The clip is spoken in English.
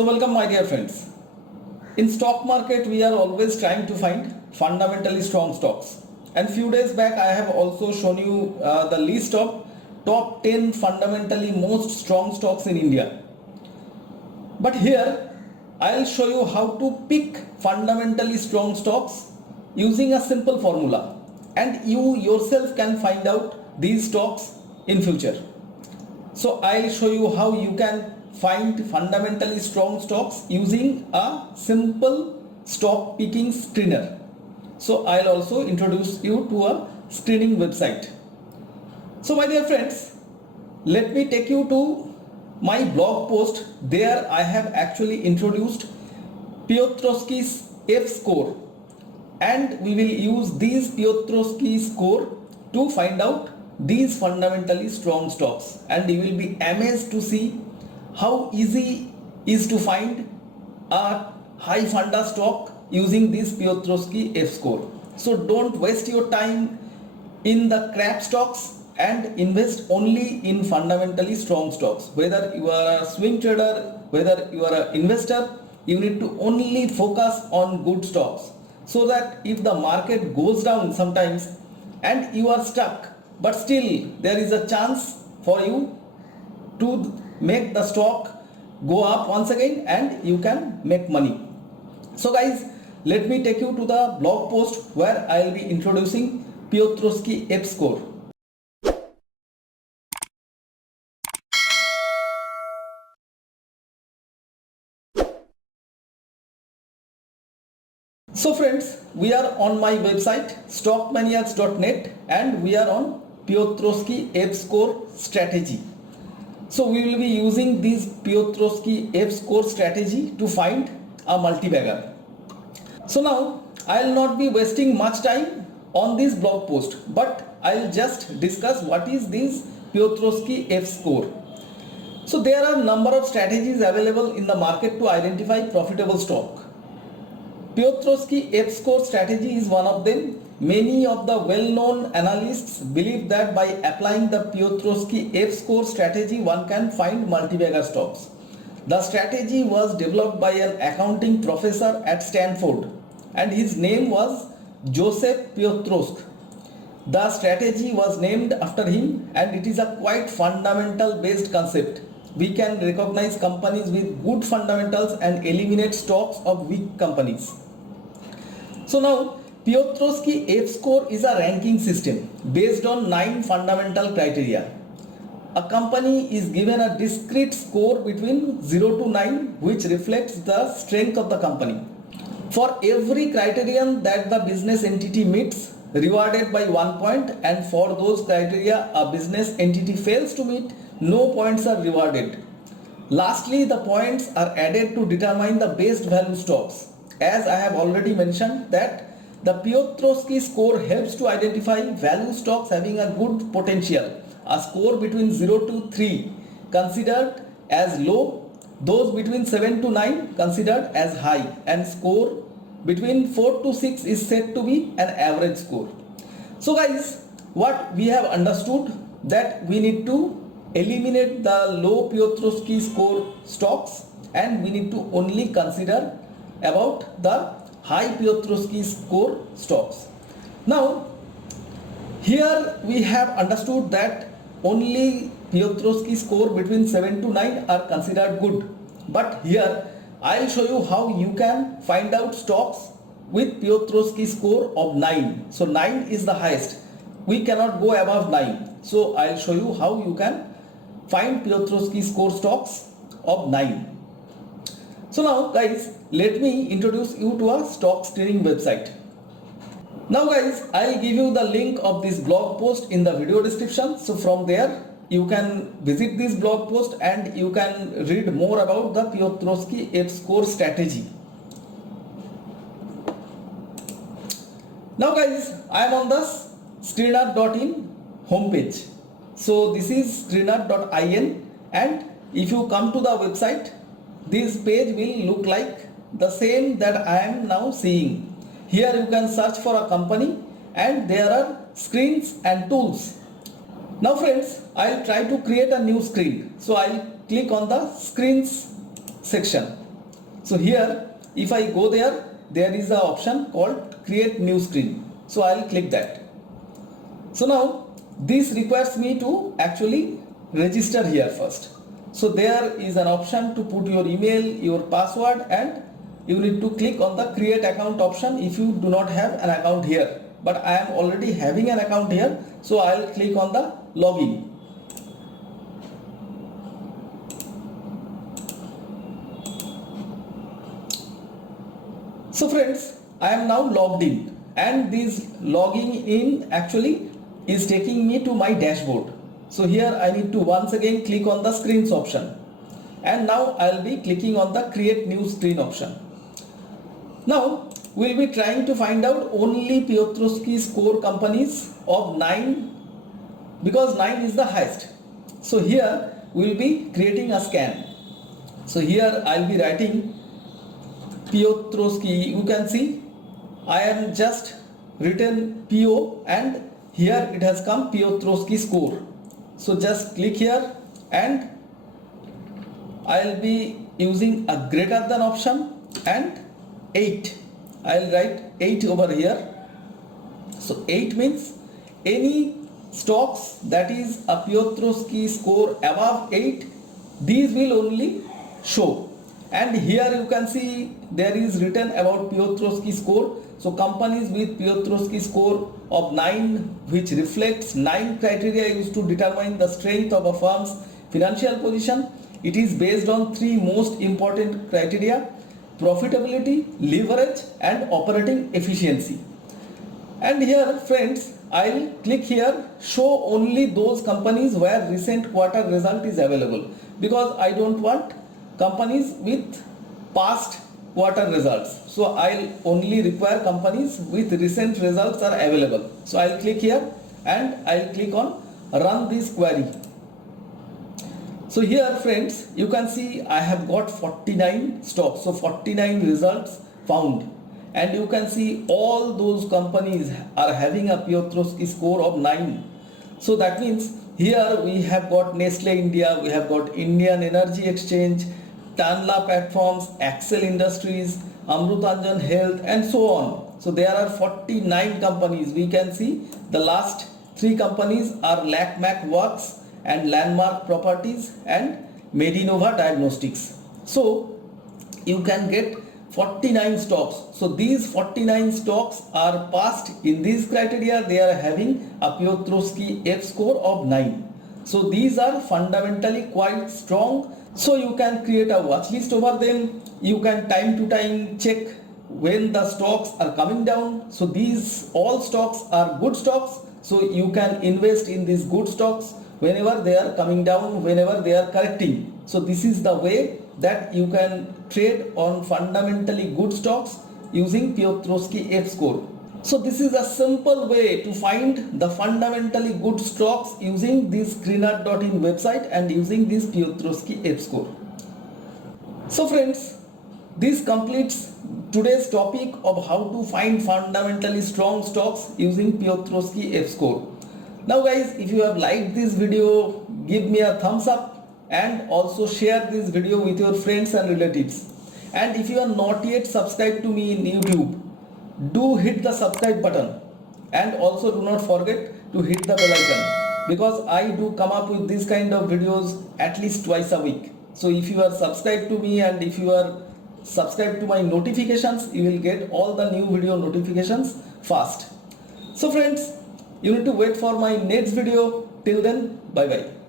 So welcome my dear friends. In stock market we are always trying to find fundamentally strong stocks, and few days back I have also shown you the list of top 10 fundamentally most strong stocks in India. But here I'll show you how to pick fundamentally strong stocks using a simple formula, and you yourself can find out these stocks in future. So I'll show you how you can find fundamentally strong stocks using a simple stock picking screener. So I'll also introduce you to a screening website. So my dear friends, let me take you to my blog post. There I have actually introduced Piotroski Score, and we will use these Piotroski Score to find out these fundamentally strong stocks, and you will be amazed to see how easy is to find a high funda stock using this Piotroski Score. So don't waste your time in the crap stocks and invest only in fundamentally strong stocks. Whether you are a swing trader, whether you are an investor, you need to only focus on good stocks, so that if the market goes down sometimes and you are stuck, but still there is a chance for you to make the stock go up once again and you can make money. So guys, let me take you to the blog post where I will be introducing Piotroski Score. So friends, we are on my website stockmaniacs.net and we are on Piotroski Score strategy. So we will be using this Piotroski Score strategy to find a multi-bagger. So now I will not be wasting much time on this blog post, but I will just discuss what is this Piotroski Score. So there are number of strategies available in the market to identify profitable stock. Piotroski Score strategy is one of them. Many of the well-known analysts believe that by applying the Piotroski Score strategy one can find multi-bagger stocks. The strategy was developed by an accounting professor at Stanford and his name was Joseph Piotroski. The strategy was named after him and it is a quite fundamental based concept. We can recognize companies with good fundamentals and eliminate stocks of weak companies. So now Piotroski Score is a ranking system based on 9 fundamental criteria. A company is given a discrete score between 0 to 9 which reflects the strength of the company. For every criterion that the business entity meets, rewarded by 1 point, and for those criteria a business entity fails to meet, no points are rewarded. Lastly, the points are added to determine the best value stocks. As I have already mentioned that the Piotroski Score helps to identify value stocks having a good potential. A score between 0 to 3 considered as low, those between 7 to 9 considered as high, and score between 4 to 6 is said to be an average score. So guys, what we have understood that we need to eliminate the low Piotroski Score stocks and we need to only consider about the high Piotroski Score stocks. Now here we have understood that only Piotroski Score between 7 to 9 are considered good, but here I will show you how you can find out stocks with Piotroski Score of 9. So 9 is the highest, we cannot go above 9. So I will show you how you can find Piotroski Score stocks of 9. So now guys, let me introduce you to a stock screening website. Now guys, I'll give you the link of this blog post in the video description. So from there you can visit this blog post and you can read more about the Piotroski Score strategy. Now guys, I am on the screener.in homepage. So this is screener.in, and if you come to the website, this page will look like the same that I am now seeing. Here you can search for a company and there are screens and tools. Now friends, I'll try to create a new screen. So I'll click on the screens section. So here if I go there, there is a option called create new screen. So I'll click that. So now this requires me to actually register here first. So there is an option to put your email, your password, and you need to click on the create account option if you do not have an account here. But I am already having an account here, so I'll click on the login. So friends, I am now logged in, and this logging in actually is taking me to my dashboard. So here I need to once again click on the screens option, and now I'll be clicking on the create new screen option. Now we'll be trying to find out only Piotroski score companies of 9, because 9 is the highest. So here we'll be creating a scan. So here I'll be writing Piotroski. You can see I am just written PO, and here it has come Piotroski score. So just click here, and I'll be using a greater than option and 8. I'll write 8 over here. So 8 means any stocks that is a Piotroski score above 8, these will only show. And here you can see there is written about Piotroski score. So companies with Piotroski score of 9, which reflects 9 criteria used to determine the strength of a firm's financial position. It is based on 3 most important criteria: profitability, leverage, and operating efficiency. And here friends, I'll click here show only those companies where recent quarter result is available, because I don't want companies with past quarter results. So I'll only require companies with recent results are available. So I'll click here, and I'll click on run this query. So here friends, you can see I have got 49 stocks, so 49 results found, and you can see all those companies are having a Piotroski score of 9. So that means here we have got Nestle India, we have got Indian Energy Exchange, Tanla Platforms, Axel Industries, Amrutanjan Health, and so on. So there are 49 companies. We can see the last 3 companies are Lakmac Works and Landmark Properties and Medinova Diagnostics. So you can get 49 stocks. So these 49 stocks are passed in these criteria. They are having a Piotroski F score of 9. So these are fundamentally quite strong. So you can create a watch list over them. You can time to time check when the stocks are coming down. So these all stocks are good stocks. So you can invest in these good stocks whenever they are coming down, whenever they are correcting. So this is the way that you can trade on fundamentally good stocks using Piotroski F score. So this is a simple way to find the fundamentally good stocks using this screener.in website and using this Piotroski F score. So friends, this completes today's topic of how to find fundamentally strong stocks using Piotroski F score. Now guys, if you have liked this video, give me a thumbs up and also share this video with your friends and relatives. And if you are not yet subscribed to me in YouTube, do hit the subscribe button, and also do not forget to hit the bell icon, because I do come up with this kind of videos at least twice a week. So if you are subscribed to me and if you are subscribed to my notifications, you will get all the new video notifications fast. So friends, you need to wait for my next video. Till then, bye bye.